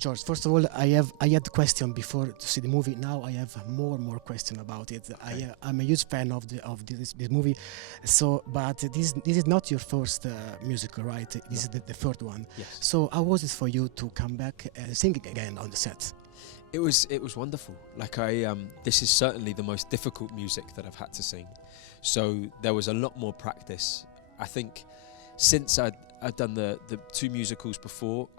George, first of all, I had a question before to see the movie. Now I have more question about it. I'm a huge fan of this movie. So, but this is not your first musical, right? This is the third one. Yes. So, how was it for you to come back singing again on the set? It was wonderful. Like this is certainly the most difficult music that I've had to sing. So there was a lot more practice. I think since I'd done the two musicals before,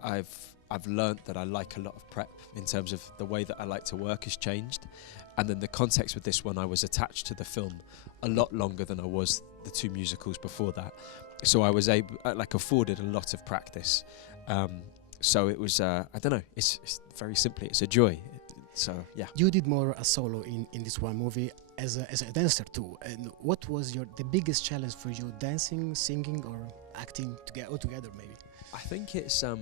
I've learned that I like a lot of prep in terms of the way that I like to work has changed. And then the context with this one, I was attached to the film a lot longer than I was the two musicals before that. So I was afforded a lot of practice. So it was, I don't know, it's very simply, it's a joy. So, yeah. You did more a solo in this one movie as a dancer too. And what was the biggest challenge for you, dancing, singing, or acting all together maybe? I think it's I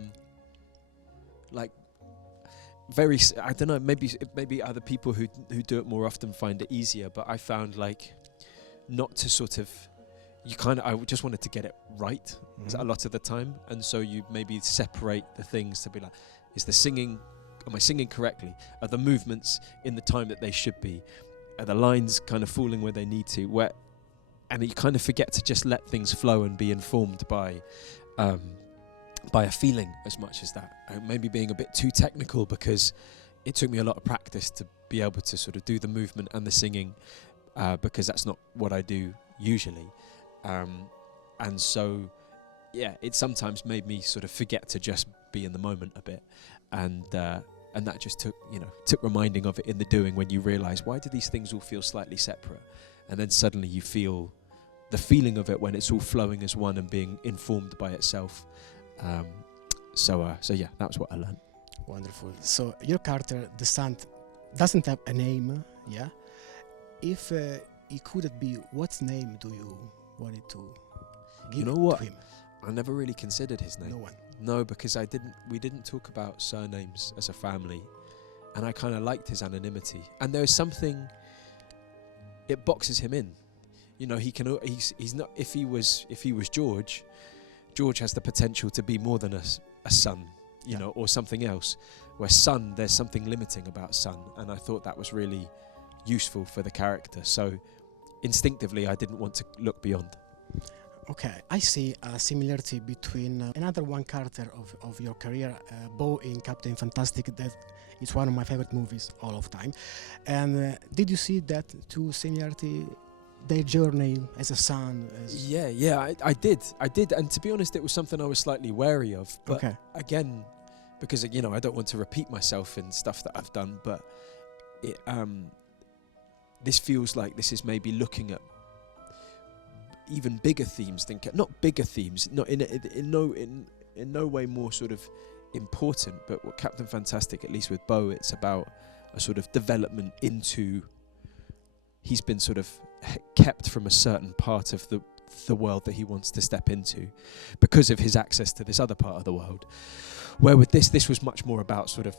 don't know, maybe other people who do it more often find it easier, but I found not to sort of, I just wanted to get it right a lot of the time, and so you maybe separate the things to be like, am I singing correctly? Are the movements in the time that they should be? Are the lines kind of falling where they need to? And you kind of forget to just let things flow and be informed by a feeling as much as that. Maybe being a bit too technical, because it took me a lot of practice to be able to sort of do the movement and the singing, because that's not what I do usually. And so, yeah, it sometimes made me sort of forget to just be in the moment a bit. And that just took reminding of it in the doing, when you realise, why do these things all feel slightly separate? And then suddenly you feel the feeling of it when it's all flowing as one and being informed by itself. So yeah, that was what I learned. Wonderful. So your character, the son, doesn't have a name, yeah? If he couldn't be, what name do you want it to give to him? I never really considered his name. No one. No, because we didn't talk about surnames as a family, and I kind of liked his anonymity. And there's something, it boxes him in. He's not, if he was George has the potential to be more than a son, or something else. Where son, there's something limiting about son, and I thought that was really useful for the character. So instinctively, I didn't want to look beyond. Okay, I see a similarity between another one character of your career, Bo in Captain Fantastic. That is one of my favorite movies all of time. And did you see that two similarity? Their journey as a son. Yeah, I did. And to be honest, it was something I was slightly wary of. But again, because I don't want to repeat myself in stuff that I've done, but this feels like this is maybe looking at even bigger themes. Not bigger themes, not in no way more sort of important. But what Captain Fantastic, at least with Bo, it's about a sort of development into. He's been sort of kept from a certain part of the world that he wants to step into because of his access to this other part of the world. Where with this was much more about sort of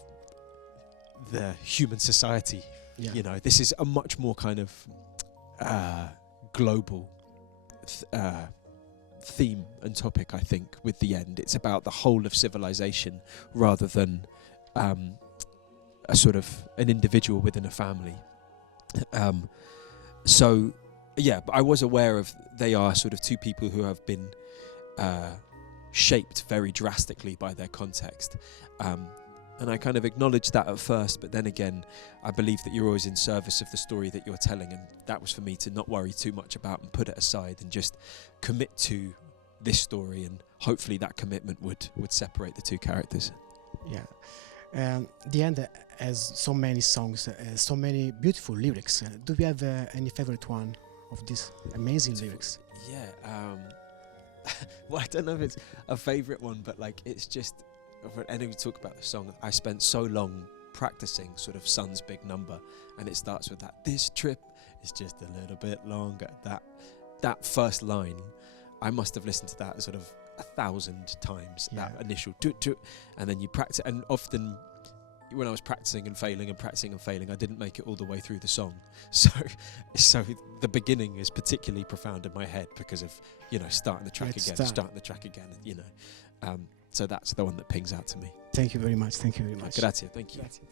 the human society. Yeah. This is a much more kind of global theme and topic, I think, with the end. It's about the whole of civilization rather than a sort of an individual within a family. So, yeah, but I was aware of they are sort of two people who have been shaped very drastically by their context. And I kind of acknowledged that at first, but then again, I believe that you're always in service of the story that you're telling, and that was for me to not worry too much about and put it aside and just commit to this story, and hopefully that commitment would separate the two characters. Yeah. The end has so many songs, so many beautiful lyrics. Do you have any favorite one of these amazing lyrics? Yeah. Well, I don't know if it's a favorite one, but it's just, and we talk about the song, I spent so long practicing sort of Sun's big number, and it starts with that, this trip is just a little bit longer. That first line, I must have listened to that sort of 1,000 times, that initial and then you practice, and often when I was practicing and failing, I didn't make it all the way through the song. So the beginning is particularly profound in my head because of, starting the track again. So that's the one that pings out to me. Thank you very much. Thank you very much. Grazie. Thank you. Grazie.